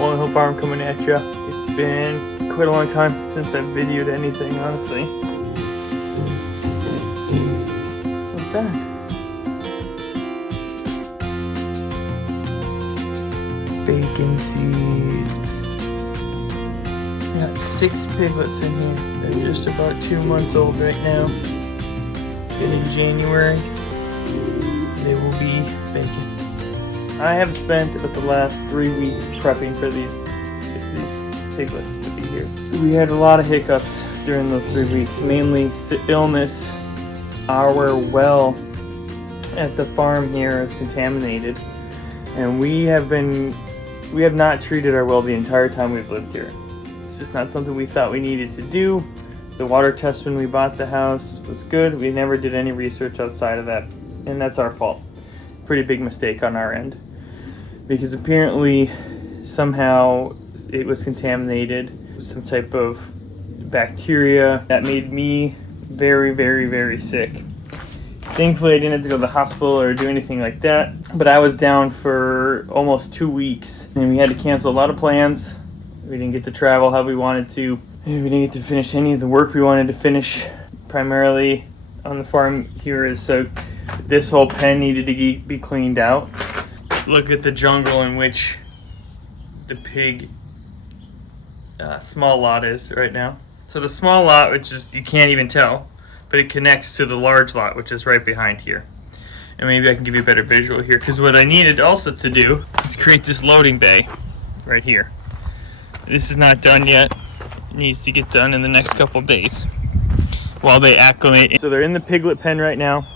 Walnut Hill Farm coming at you. It's been quite a long time since I've videoed anything, honestly. What's that? Bacon seeds. We got 6 piglets in here. They're just about 2 months old right now. Then in January, they will be bacon. I have spent the last 3 weeks prepping for these piglets to be here. We had a lot of hiccups during those 3 weeks, mainly illness. Our well at the farm here is contaminated, and we have not treated our well the entire time we've lived here. It's just not something we thought we needed to do. The water test when we bought the house was good. We never did any research outside of that, and that's our fault. Pretty big mistake on our end, because apparently somehow it was contaminated with some type of bacteria that made me very, very, very sick. Thankfully I didn't have to go to the hospital or do anything like that, but I was down for almost 2 weeks and we had to cancel a lot of plans. We didn't get to travel how we wanted to. We didn't get to finish any of the work we wanted to finish. Primarily on the farm here is so this whole pen needed to be cleaned out. Look at the jungle in which the pig small lot is right now. So the small lot, which is, you can't even tell, but it connects to the large lot, which is right behind here. And maybe I can give you a better visual here, because what I needed also to do is create this loading bay right here. This is not done yet. It needs to get done in the next couple days while they acclimate. So they're in the piglet pen right now.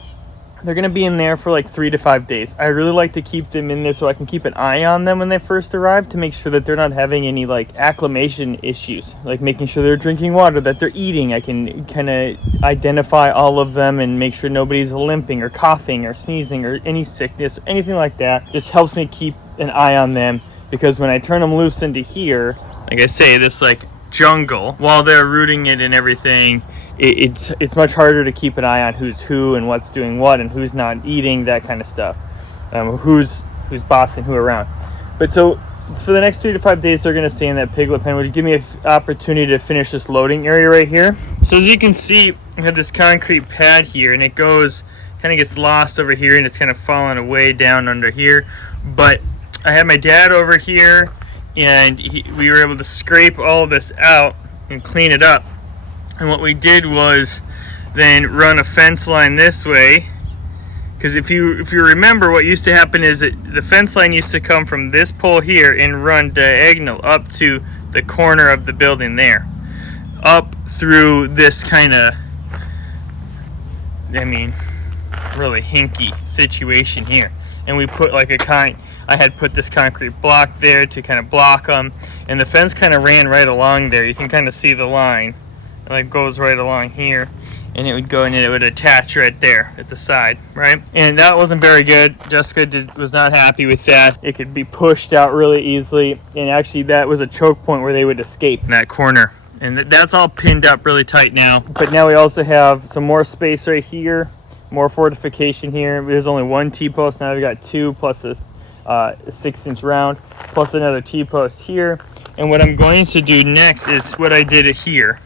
They're gonna be in there for like 3 to 5 days. I really like to keep them in there so I can keep an eye on them when they first arrive, to make sure that they're not having any like acclimation issues, like making sure they're drinking water, that they're eating. I can kind of identify all of them and make sure nobody's limping or coughing or sneezing or any sickness, anything like that. Just helps me keep an eye on them, because when I turn them loose into here, like I say, this like jungle, while they're rooting it and everything, it's much harder to keep an eye on who's who and what's doing what and who's not eating, that kind of stuff. Who's bossing who around. But so for the next 3 to 5 days, they're going to stay in that piglet pen, which give me an opportunity to finish this loading area right here. So as you can see, we have this concrete pad here, and it goes, kind of gets lost over here, and it's kind of falling away down under here. But I had my dad over here, and we were able to scrape all of this out and clean it up. And what we did was then run a fence line this way, because if you remember, what used to happen is that the fence line used to come from this pole here and run diagonal up to the corner of the building there, up through this kind of, really hinky situation here. And we put like I had put this concrete block there to kind of block them, and the fence kind of ran right along there. You can kind of see the line. It like goes right along here, and it would go and it would attach right there at the side, right? And that wasn't very good. Jessica was not happy with that. It could be pushed out really easily, and actually that was a choke point where they would escape in that corner. And that's all pinned up really tight now. But now we also have some more space right here, more fortification here. There's only 1 T-post, now we've got 2 plus a 6-inch round, plus another T-post here. And what I'm going to do next is what I did here.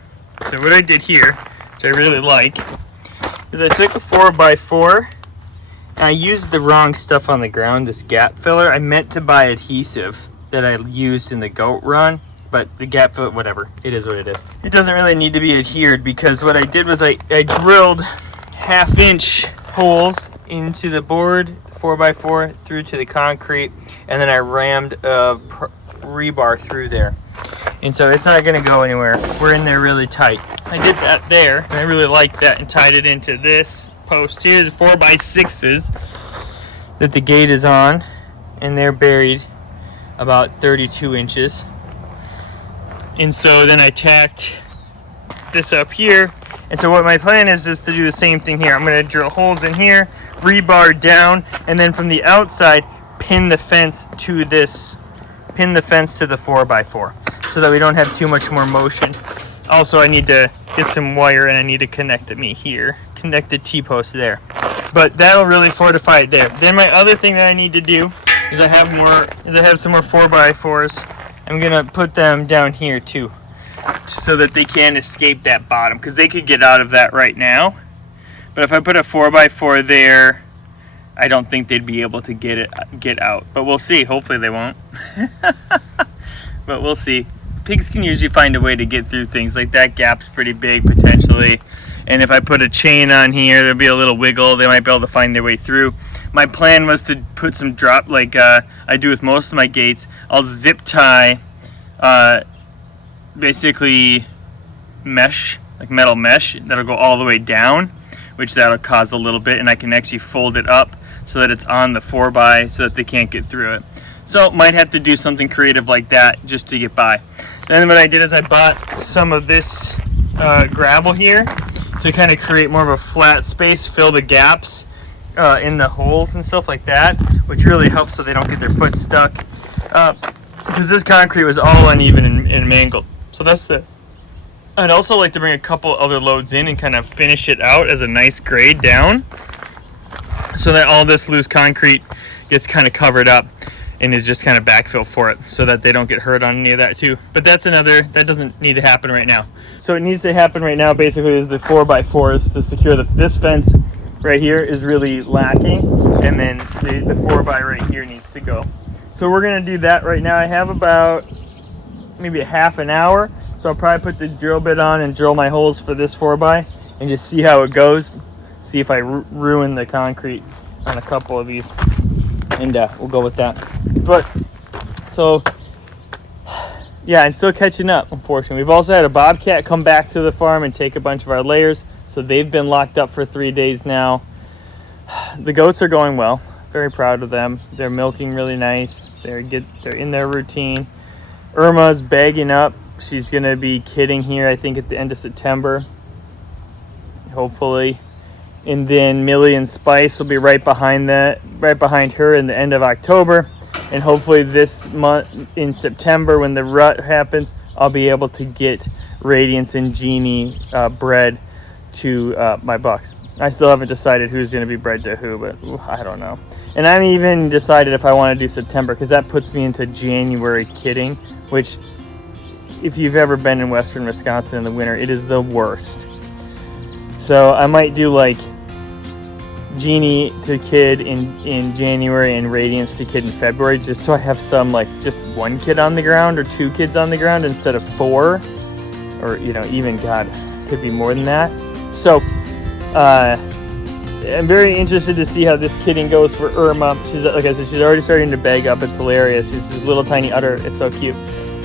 So what I did here, which I really like, is I took a 4x4 and I used the wrong stuff on the ground, this gap filler. I meant to buy adhesive that I used in the goat run, but the gap filler, whatever, it is what it is. It doesn't really need to be adhered, because what I did was I drilled 1/2-inch holes into the board, 4x4 through to the concrete, and then I rammed a rebar through there. And so it's not going to go anywhere. We're in there really tight. I did that there, and I really like that, and tied it into this post here. There's 4x6s that the gate is on, and they're buried about 32 inches. And so then I tacked this up here. And so what my plan is to do the same thing here. I'm going to drill holes in here, rebar down, and then from the outside, pin the fence to the 4x4, so that we don't have too much more motion. Also, I need to get some wire, and I need to connect me here, connect the T-post there. But that'll really fortify it there. Then my other thing that I need to do is I have some more 4x4s, I'm gonna put them down here too, so that they can't escape that bottom, because they could get out of that right now. But if I put a 4x4 there, I don't think they'd be able to get out. But we'll see. Hopefully they won't. But we'll see. Pigs can usually find a way to get through things. Like that gap's pretty big potentially. And if I put a chain on here, there'll be a little wiggle. They might be able to find their way through. My plan was to put some drop, like I do with most of my gates. I'll zip tie basically mesh, like metal mesh, that'll go all the way down, which that'll cause a little bit, and I can actually fold it up so that it's on the 4x so that they can't get through it. So might have to do something creative like that just to get by. Then what I did is I bought some of this gravel here to kind of create more of a flat space, fill the gaps in the holes and stuff like that, which really helps so they don't get their foot stuck. Because this concrete was all uneven and mangled. So that's the... I'd also like to bring a couple other loads in and kind of finish it out as a nice grade down, so that all this loose concrete gets kind of covered up and is just kind of backfill for it, so that they don't get hurt on any of that too. But that doesn't need to happen right now. So it needs to happen right now basically is the 4x4s to secure this fence right here is really lacking, and then the 4x right here needs to go. So we're gonna do that right now. I have about maybe a half an hour, so I'll probably put the drill bit on and drill my holes for this 4x and just see how it goes. See if I ruin the concrete on a couple of these, and we'll go with that. But so yeah, I'm still catching up, unfortunately. We've also had a bobcat come back to the farm and take a bunch of our layers, so they've been locked up for 3 days now. The goats are going well. Very proud of them. They're milking really nice. They're in their routine. Irma's bagging up. She's gonna be kidding here, I think, at the end of September, hopefully. And then Millie and Spice will be right behind her in the end of October. And hopefully this month in September, when the rut happens, I'll be able to get Radiance and Genie bred to my bucks. I still haven't decided who's going to be bred to who, but I don't know. And I haven't even decided if I want to do September, because that puts me into January kidding, which, if you've ever been in western Wisconsin in the winter, it is the worst. So I might do like Genie to kid in January and Radiance to kid in February, just so I have some, like, just one kid on the ground or 2 kids on the ground instead of 4, or even, God, could be more than that. So I'm very interested to see how this kidding goes for Irma. She's, like I said, she's already starting to bag up. It's hilarious. She's this little tiny udder. It's so cute.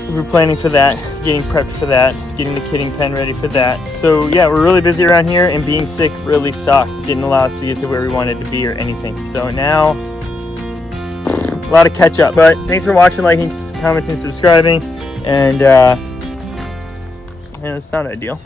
We're planning for that, getting prepped for that, getting the kidding pen ready for that. So yeah, we're really busy around here, and being sick really sucked. Didn't allow us to get to where we wanted to be or anything. So now, a lot of catch up. But thanks for watching, liking, commenting, subscribing, and it's not ideal.